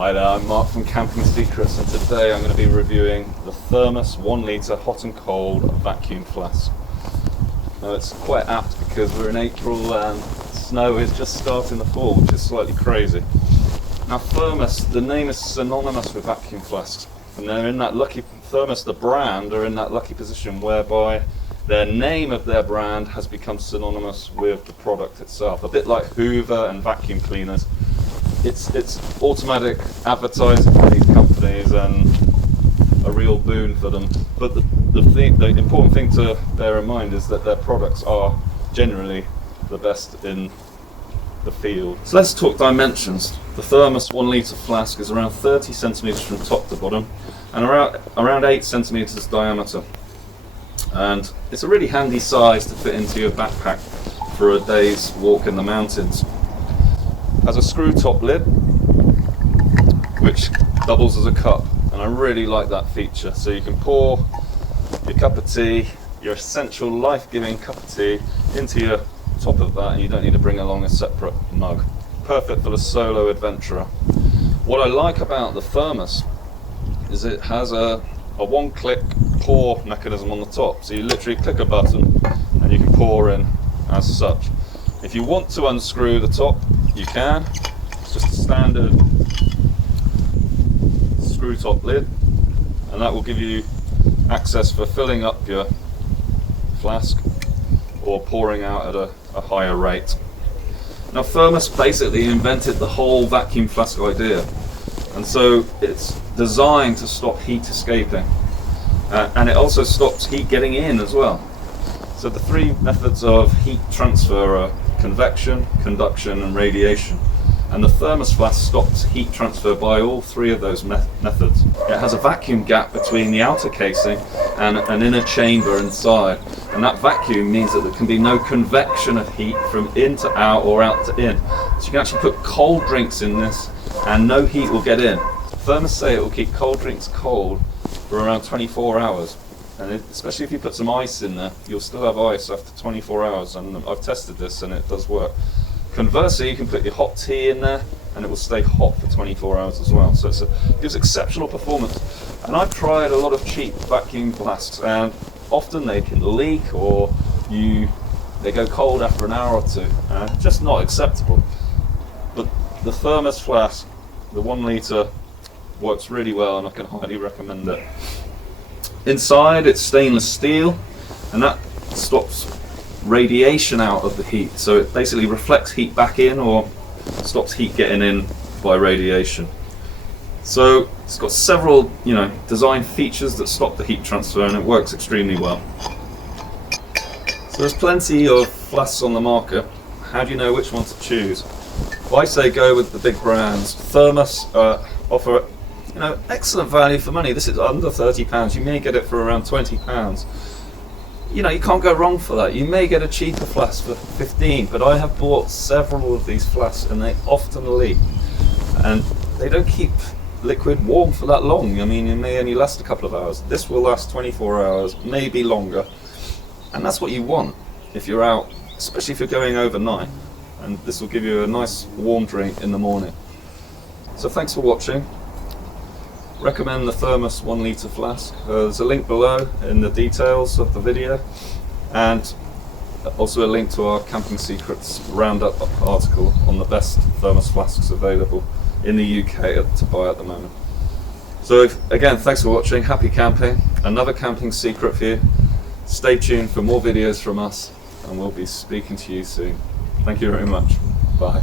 Hi there, I'm Mark from Camping Secrets, and today I'm going to be reviewing the Thermos 1 litre hot and cold vacuum flask. Now it's quite apt because we're in April and snow is just starting to fall, which is slightly crazy. Now Thermos, the name is synonymous with vacuum flasks, and they're in that lucky, Thermos the brand are in that lucky position whereby their name of their brand has become synonymous with the product itself. A bit like Hoover and vacuum cleaners. It's automatic advertising for these companies and a real boon for them. But the important thing to bear in mind is that their products are generally the best in the field. So let's talk dimensions. The Thermos 1 litre flask is around 30 centimetres from top to bottom and around 8 centimetres diameter. And it's a really handy size to fit into your backpack for a day's walk in the mountains. Has a screw top lid which doubles as a cup, and I really like that feature. So you can pour your cup of tea, your essential life-giving cup of tea, into your top of that, and you don't need to bring along a separate mug. Perfect for the solo adventurer. What I like about the Thermos is it has a one-click pour mechanism on the top, so you literally click a button and you can pour in as such. If you want to unscrew the top, you can. It's just a standard screw top lid, and that will give you access for filling up your flask or pouring out at a higher rate. Now Thermos basically invented the whole vacuum flask idea, and so it's designed to stop heat escaping, and it also stops heat getting in as well. So the three methods of heat transfer are convection, conduction and radiation, and the Thermos flask stops heat transfer by all three of those methods. It has a vacuum gap between the outer casing and an inner chamber inside, and that vacuum means that there can be no convection of heat from in to out or out to in. So you can actually put cold drinks in this and no heat will get in. Thermos say it will keep cold drinks cold for around 24 hours. And especially if you put some ice in there, you'll still have ice after 24 hours, and I've tested this and it does work. Conversely, you can put your hot tea in there and it will stay hot for 24 hours as well. So it gives exceptional performance. And I've tried a lot of cheap vacuum flasks, and often they can leak or they go cold after an hour or two. Just not acceptable. But the Thermos flask, the 1 litre, works really well, and I can highly recommend it. Inside it's stainless steel, and that stops radiation out of the heat, so it basically reflects heat back in or stops heat getting in by radiation. So it's got several design features that stop the heat transfer, and it works extremely well. So there's plenty of flasks on the market. How do you know which one to choose? Well, I say go with the big brands. Thermos offer excellent value for money. This is under £30. You may get it for around £20. You can't go wrong for that. You may get a cheaper flask for 15, but I have bought several of these flasks and they often leak, and they don't keep liquid warm for that long. I mean, it may only last a couple of hours. This will last 24 hours, maybe longer, and that's what you want if you're out, especially if you're going overnight, and this will give you a nice warm drink in the morning. So thanks for watching. Recommend the Thermos 1 litre flask. There's a link below in the details of the video, and also a link to our Camping Secrets roundup article on the best Thermos flasks available in the UK to buy at the moment. So again, thanks for watching. Happy camping. Another camping secret for you. Stay tuned for more videos from us, and we'll be speaking to you soon. Thank you very much. Bye.